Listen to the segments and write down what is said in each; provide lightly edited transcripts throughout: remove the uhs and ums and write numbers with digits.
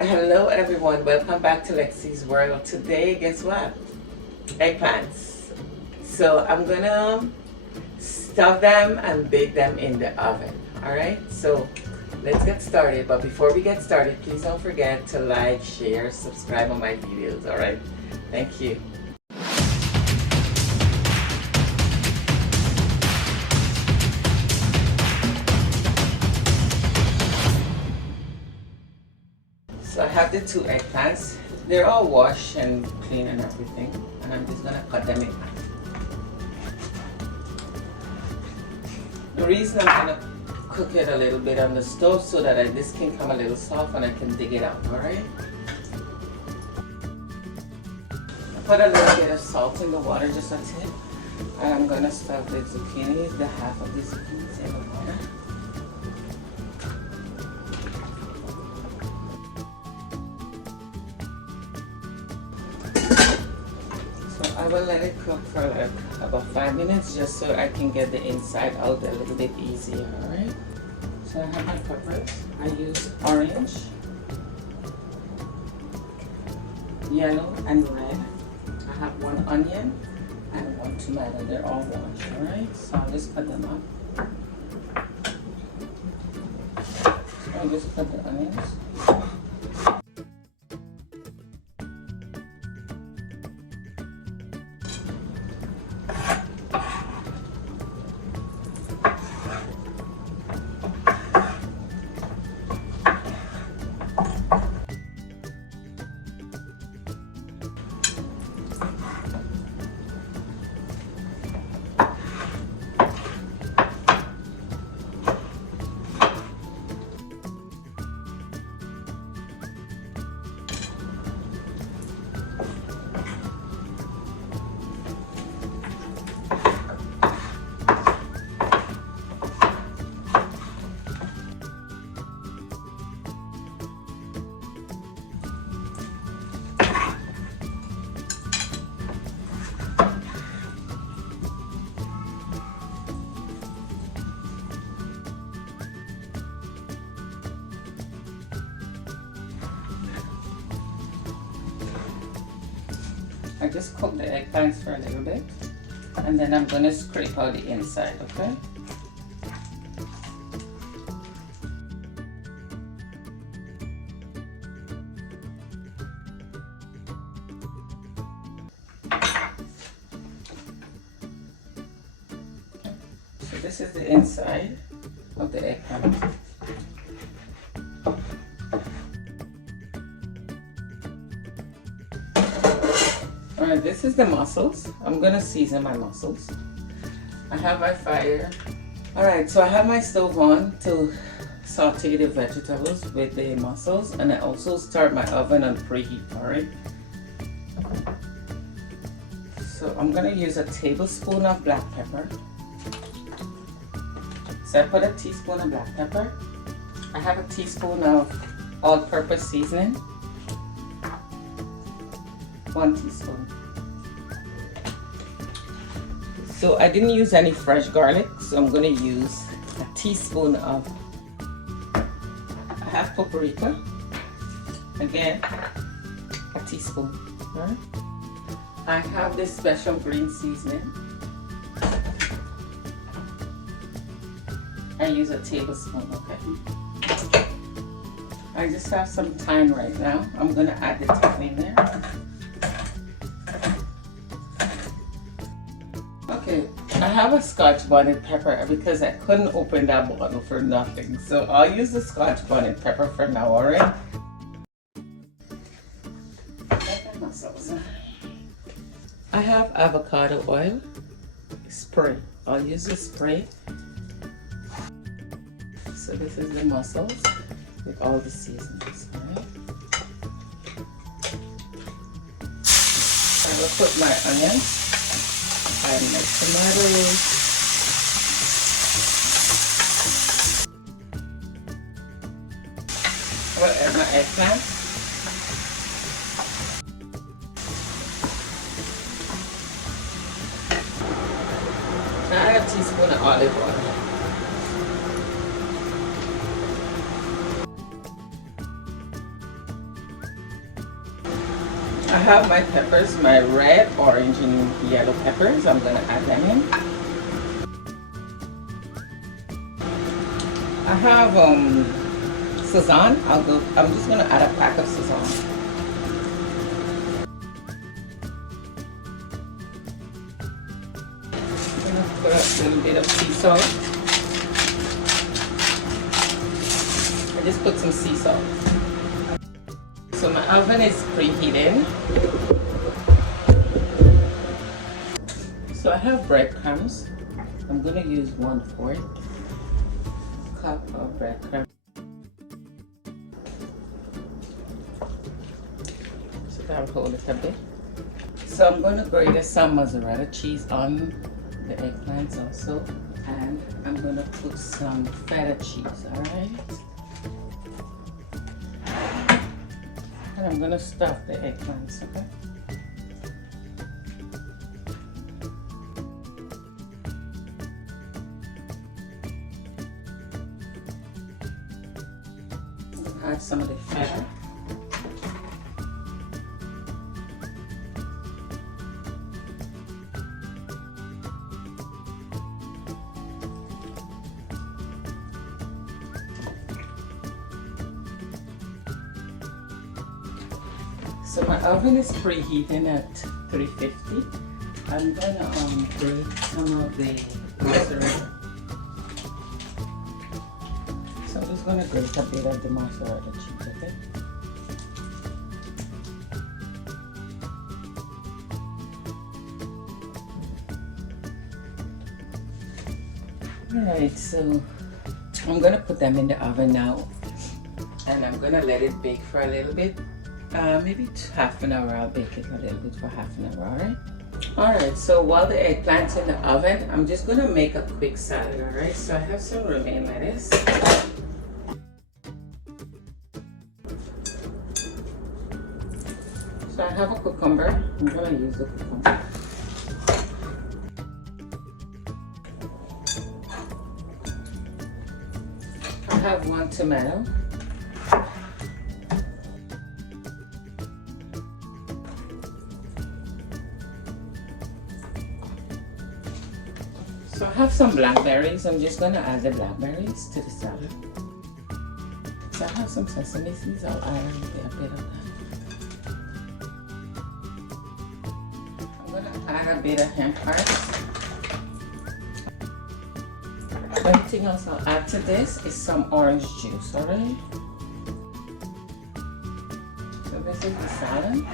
Hello everyone, welcome back to LEXI'S world. Today, guess what? Eggplants. So I'm gonna stuff them and bake them in the oven. Alright, so let's get started. But before we get started, please don't forget to like, share, subscribe on my videos. Alright, thank you. So I have the two eggplants. They're all washed and clean and everything. And I'm just gonna cut them in half. The reason I'm gonna cook it a little bit on the stove so that this can come a little soft and I can dig it out, alright? I put a little bit of salt in the water, just a tip. And I'm gonna stuff the zucchini, the half of the zucchini in the water. I will let it cook for like about 5 minutes just so I can get the inside out a little bit easier, alright? So I have my peppers. I use orange, yellow, and red. I have one onion and one tomato. They're all washed, alright? So I'll just cut them up. So I'll just cut the onions. I just cook the eggplants for a little bit and then I'm going to scrape out the inside, okay? So this is the inside of the eggplant. Alright, this is the mussels. I'm gonna season my mussels. I have my fire. Alright, so I have my stove on to saute the vegetables with the mussels, and I also start my oven on preheat, alright? So I'm gonna use a tablespoon of black pepper. So I put a teaspoon of black pepper. I have a teaspoon of all-purpose seasoning. 1 teaspoon. So I didn't use any fresh garlic, so I'm going to use a teaspoon of, I have paprika, again a teaspoon. Right? I have this special green seasoning. I use a tablespoon, okay? I just have some thyme right now. I'm going to add the thyme in there. Okay, I have a scotch bonnet pepper because I couldn't open that bottle for nothing. So I'll use the scotch bonnet pepper for now, alright? I have avocado oil, spray. I'll use the spray. So this is the mussels with all the seasonings, alright? I will put my onions. And my tomatoes. I will add my eggplant. I add a teaspoon of olive oil. I have my peppers, my red, orange, and yellow peppers. I'm gonna add them in. I have sazon. I'm just gonna add a pack of sazon. I'm gonna put a little bit of sea salt. I just put some sea salt. So my oven is preheating. So I have breadcrumbs. I'm gonna use 1/4 cup of breadcrumbs. So that'll hold it a bit. So I'm gonna grate some mozzarella cheese on the eggplants also, and I'm gonna put some feta cheese. All right. And I'm gonna stuff the eggplants, okay? Add some of the feta. So my oven is preheating at 350. I'm gonna grate some of the mozzarella. So I'm just gonna grate a bit of the mozzarella cheese, okay? Alright, so I'm gonna put them in the oven now, and I'm gonna let it bake for a little bit. Maybe half an hour. I'll bake it a little bit for half an hour, alright? Alright, so while the eggplant's in the oven, I'm just gonna make a quick salad, alright? So I have some romaine lettuce. So I have a cucumber. I'm gonna use the cucumber. I have 1 tomato. So I have some blackberries. I'm just gonna add the blackberries to the salad. So I have some sesame seeds. I'll add a bit of that. I'm gonna add a bit of hemp hearts. Anything else I'll add to this is some orange juice, alright? So this is the salad.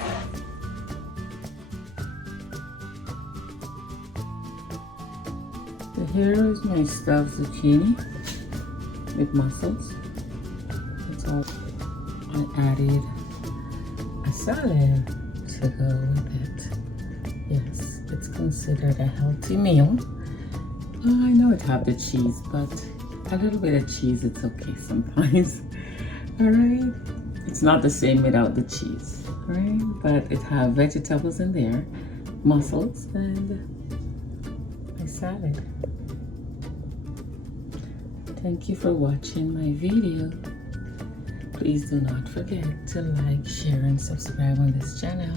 So here is my stuffed zucchini with mussels. That's all. I added a salad to go with it. Yes, it's considered a healthy meal. I know it have the cheese, but a little bit of cheese, it's okay sometimes. Alright? It's not the same without the cheese. Alright? But it have vegetables in there, mussels, and my salad. Thank you for watching my video. Please do not forget to like, share, and subscribe on this channel.